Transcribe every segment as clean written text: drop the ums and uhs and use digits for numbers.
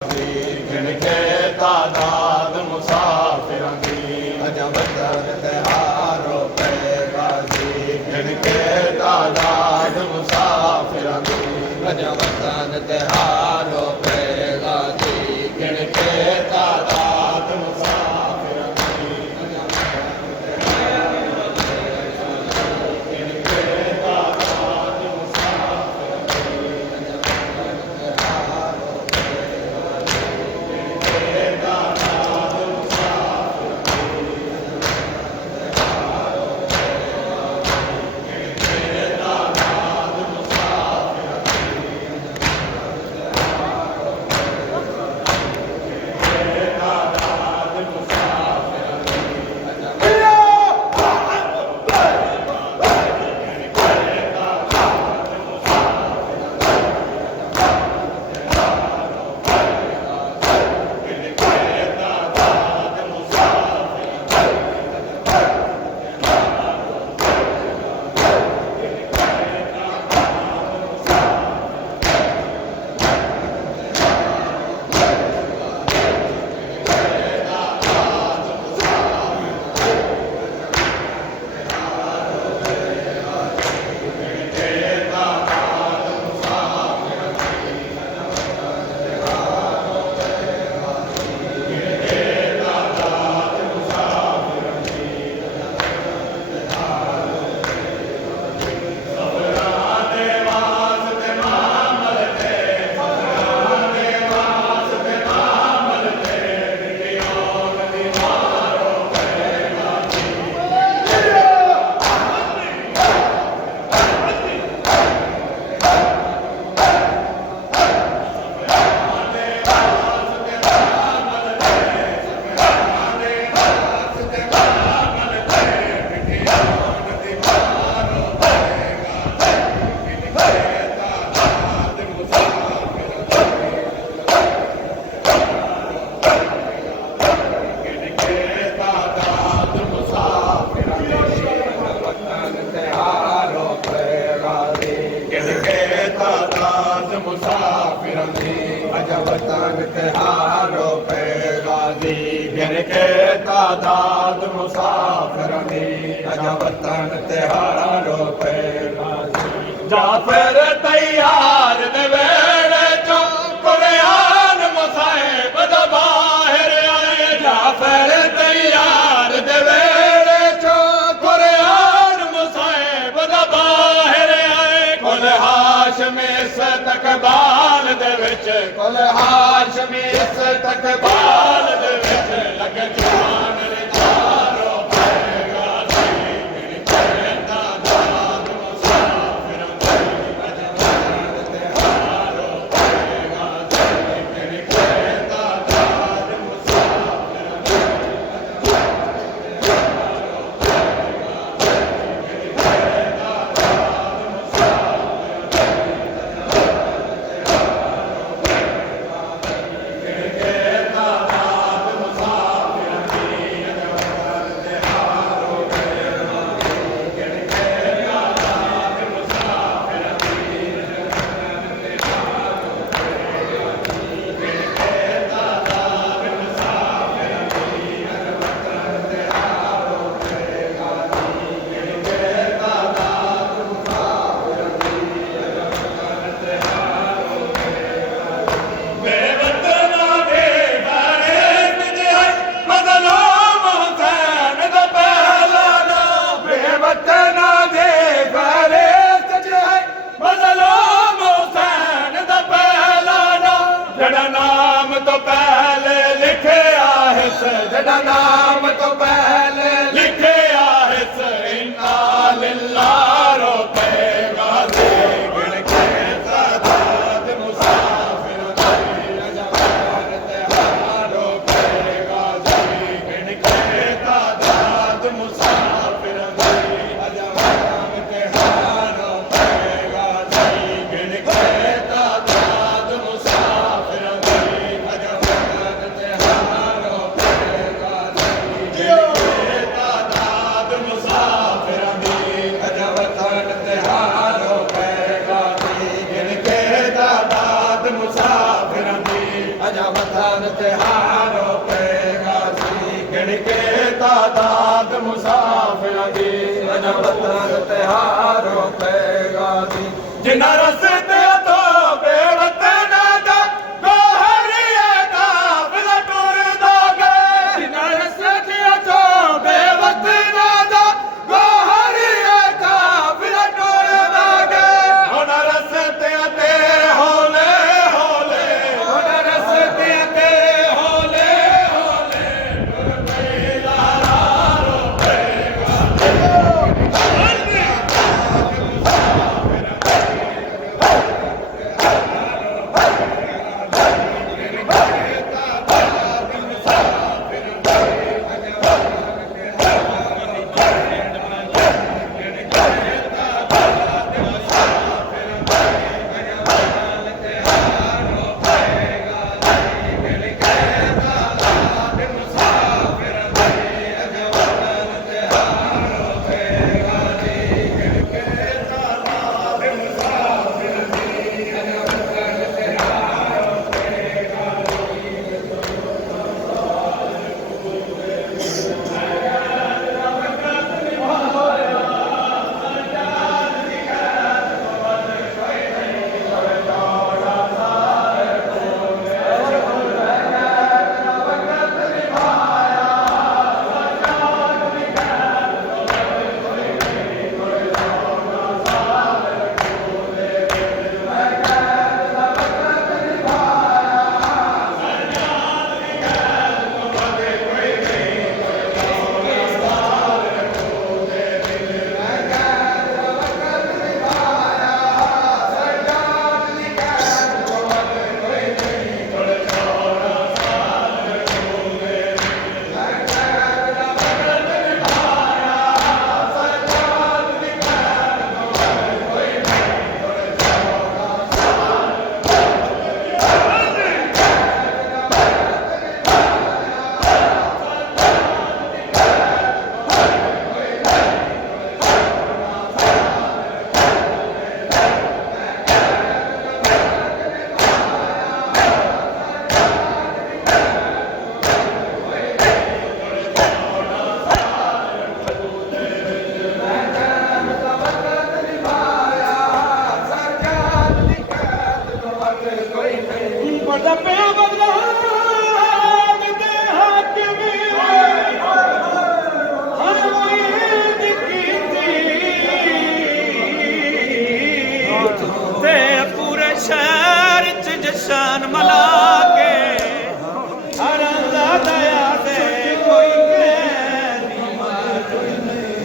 गिन के तादाद मुसाफिरां दी अजब त्योहारों पे गाजी गिन के तादाद मुसाफिरां दी अजब त्योहारों पे गाजी गिन के तादाद मुसाफिरां दी गिन के तादाद मुसाफिरां दी अजब त्योहारों पे गाजी गिन के तादाद मुसाफिरां दी अजब त्योहारों पे गाजी जाफर तैयार दे वेड़े चो कुरान मुसाहिब दा बाहर आए जाफर तैयार दे वेड़े चो कुरान मुसाहिब दा बाहर आए कुल हाशमी तकबाल दे विच कुल हाशमी तकबाल दे विच लग जवान रे चारों पे गाजी गिन के तादाद मुसाफिरां दी अजब त्योहारों पे गाजी गिन के तादाद मुसाफिरां दी गाजी अजब वतन तिहारों पे गाजी जिन्ना रस्ते तो बेवतन दा गोहरिया का बिल टूर दोगे जिन्ना रस्ते तो बेवतन दा गोहरिया का बिल टूर दोगे हुन रस्ते ते होले होले हुन रस्ते ते होले होले टुर पई लारा रो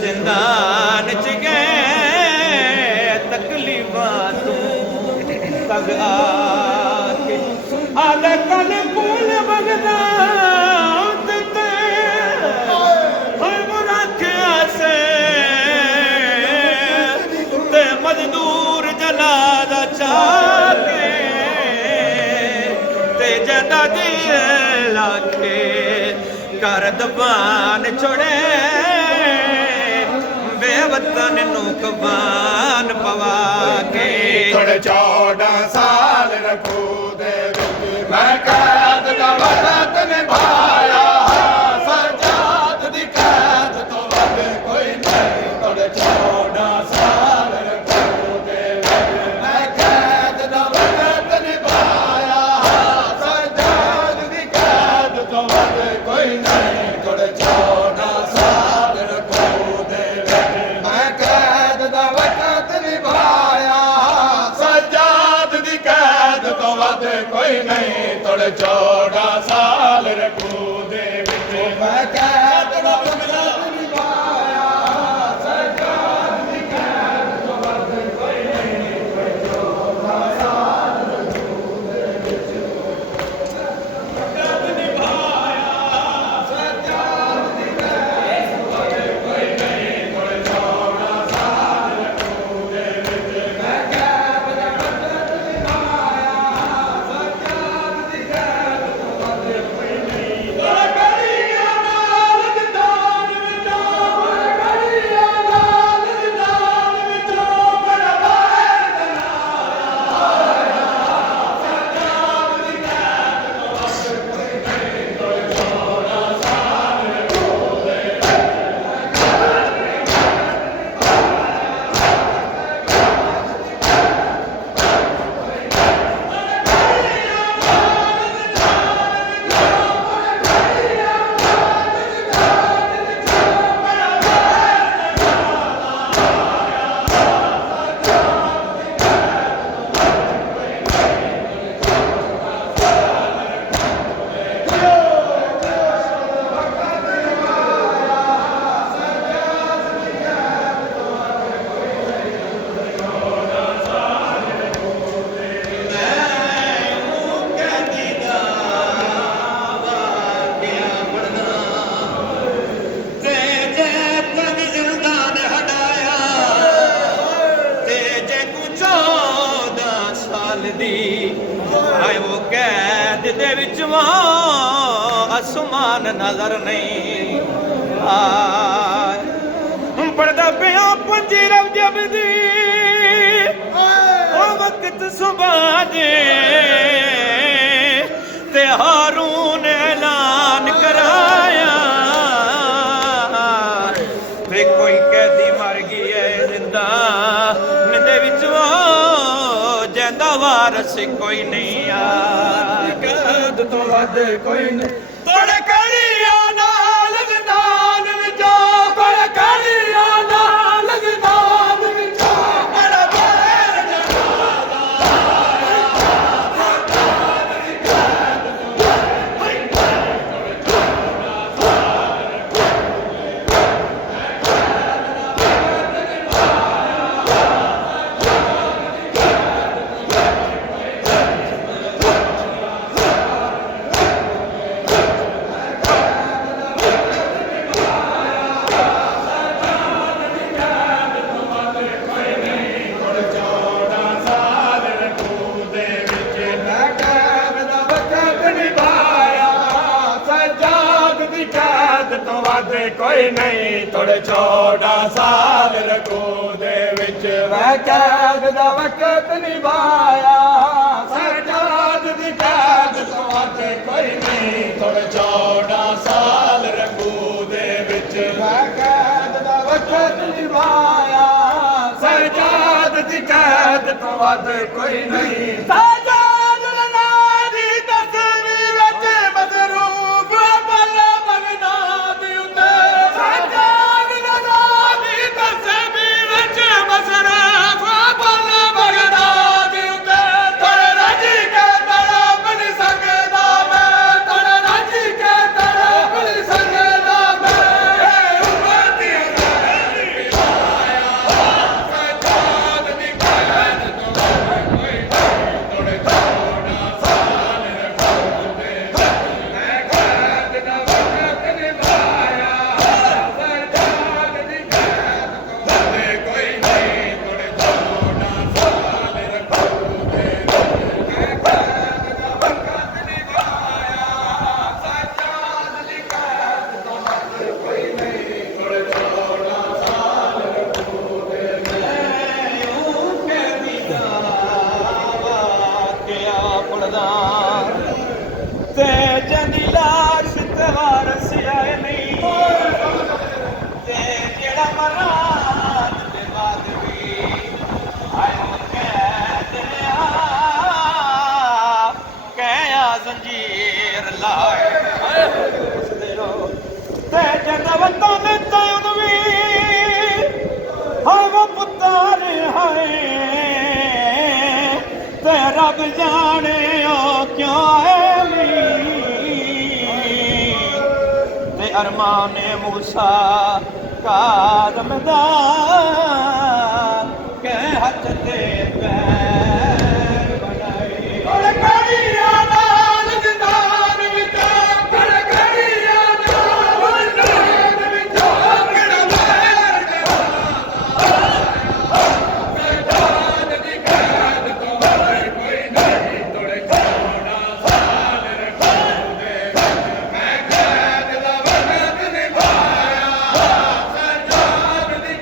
जिंदान च गए तकलीफां तू तग आके आले कल फूल मंगदा ते हम रखिया से ते मजदूर जनादा चाके ते जदा दिल लाके कर दबान छोड़े वतन नू कबान पवा के थोड़े 14 साल रखू दे मैं कैद दा वक्त निभाया सजाद दी कैद तो वध कोई नहीं थोड़े 14 साल रखू दे मैं कैद दा वक्त निभाया सजाद दी कैद तो वध कोई नहीं थोड़े 14 साल रखू दे कोई नहीं थोड़े 14 साल रखू दे मैं कैद दा वक्त निभाया सजाद दी कैद तो वध कोई नहीं थोड़े 14 साल रखू दे कैद निभाया सजाद दी कैद तो वध कोई नहीं थोड़े 14 साल रखू दे मैं कैद दा वक्त निभाया सजाद दी कैद तो वध कोई नहीं ਜਿਹਦੇ ਵਿੱਚ ਅਸਮਾਨ ਨਜ਼ਰ ਨਹੀਂ ਆਏ ਪੜਦਾ ਪਿਆ ਪੰਜੀ ਰਜਬ ਦੀ ਉਹ ਵਕਤ ਸੁਬਹ ਦੇ ਤੇ ਹਾरून ਐਲਾਨ ਕਰਾਇਆ ਤੇ ਕੋਈ ਕੈਦੀ ਮਰ ਗਈ ਹੈ ਜ਼ਿੰਦਾ ਦੇ ਵਿੱਚ ਜਿੰਦਾ ਵਾਰਸ ਕੋਈ ਨਹੀਂ ਆ ਕੈਦ ਤੋਂ ਵੱਧ ਕੋਈ ਨਹੀਂ ਤੋੜੇ ਕੜੀਆਂ ਨਾਲ ਜ਼ਨਾਨ ਵਿੱਚੋਂ ਤੋੜੇ ਕੜੀਆਂ ਨਾਲ ਜ਼ਨਾਨ ਵਿੱਚੋਂ ਬੜਾ ਬੇਰ ਤੋਂ ਵੱਧ ਕੋਈ ਨਹੀਂ ਤੋੜੇ 14 ਸਾਲ ਰਕੂ ਦੇ ਵਿੱਚ ਮੈਂ ਕੈਦ ਦਾ ਵਕਤ ਨਿਭਾਇਆ ਸਰਜਾਦ ਦੀ ਕੈਦ ਤੋਂ ਵੱਧ ਕੋਈ ਨਹੀਂ ਤੋੜੇ 14 ਸਾਲ ਰਕੂ ਦੇ ਵਿੱਚ ਮੈਂ ਕੈਦ ਦਾ ਵਕਤ ਨਿਭਾਇਆ ਸਰਜਾਦ ਦੀ ਕੈਦ ਤੋਂ ਵੱਧ ਕੋਈ ਨਹੀਂ ਤੇ ਜੰਦੀ ਲਾਸ਼ ਤੇ ਵਾਰਸ ਆਏ ਨਹੀਂ ਤੇ ਜਿਹੜਾ ਮਰਾਨ ਦੇ ਬਾਅਦ ਵੀ ਆਇਓ ਕਹਿਆ ਜ਼ੰਜੀਰ ਲਾਏ ਤੇ ਜੰਦ ਵਤਨ ਤੈਨ ਵੀ ਹਾਏ ਉਹ ਪੁੱਤਰ ਹਾਏ ਤੇ ਰੱਬ ਜਾਣੇ ਉਹ ਕਿਉਂ ਆਏ ਤੇ ਅਰਮਾਨ ਮੂਸਾ ਕਾਦਮ ਦਾ ਕਹਿ ਹੱਥ ਤੇ ਪੈਰ ਬਣਾਏ ਕੜੀਆਂ ਨਾਲ ਜ਼ਿੰਦਾਨ ਵਿੱਚ ਕੜੀਆਂ ਨਾਲ ਜ਼ਿੰਦਾਨ ਵਿੱਚ ਕਿਹੜਾ ਪੈਰ ਸਰਦਾਰ ਦੀ ਕੈਦ ਤੋਂ ਵੱਧ ਕੋਈ ਨਹੀਂ ਤੋੜੇ 14 ਸਾਲ ਰਕੂ ਦੇ ਮੈਂ ਕੈਦ ਦਾ ਵਕਤ ਨਿਭਾਇਆ ਸਰਦਾਰ ਦੀ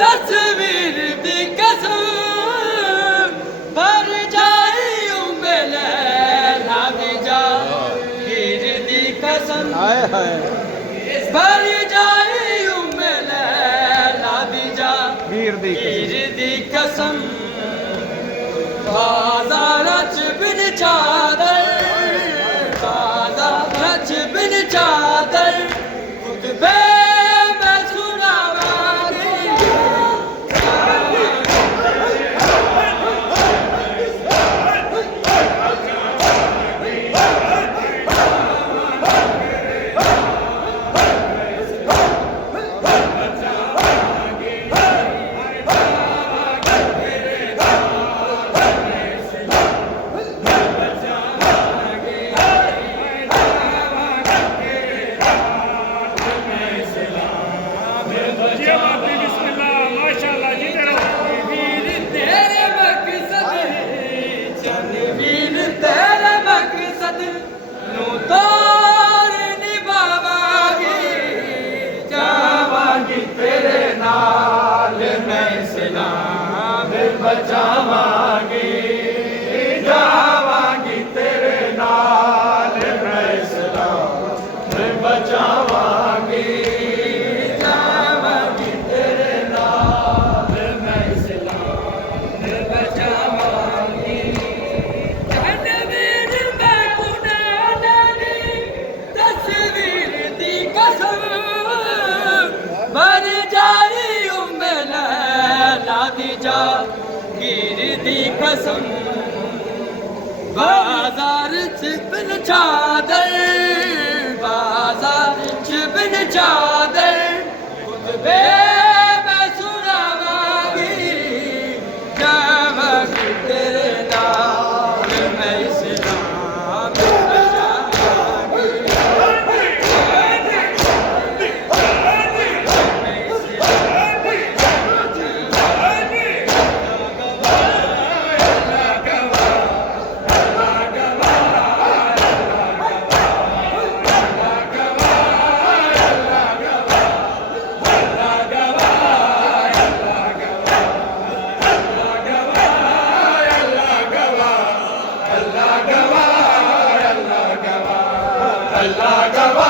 तस्वीर दी कसम भर जाई उम्बले लादी जा हीर दी कसम भर जाई उम्बले लादी जा हीर दी कसम बाजार च बिन चादर बाजार च बिन चादर खुतबे मैं सुनावांगी वीर तेरे मकसद नू तोर निभावांगी जावांगी तेरे नाल मैं सलाम बचावांगी जावांगी तेरे नाल मैं सलाम बचावांगी जावांगी तेरे नाल मैं सलाम बचावांगी जनवीर मैं कुनाना दी तस्वीर दी कसम भर जाई उम्बले लादी जा हीर दी कसम बाजार च बिन चादर बाजार च बिन चादर खुतबे मैं सुनावांगी जावांगी तेरे नाल मैं इस्लाम बचावांगी अल्लाह गवाह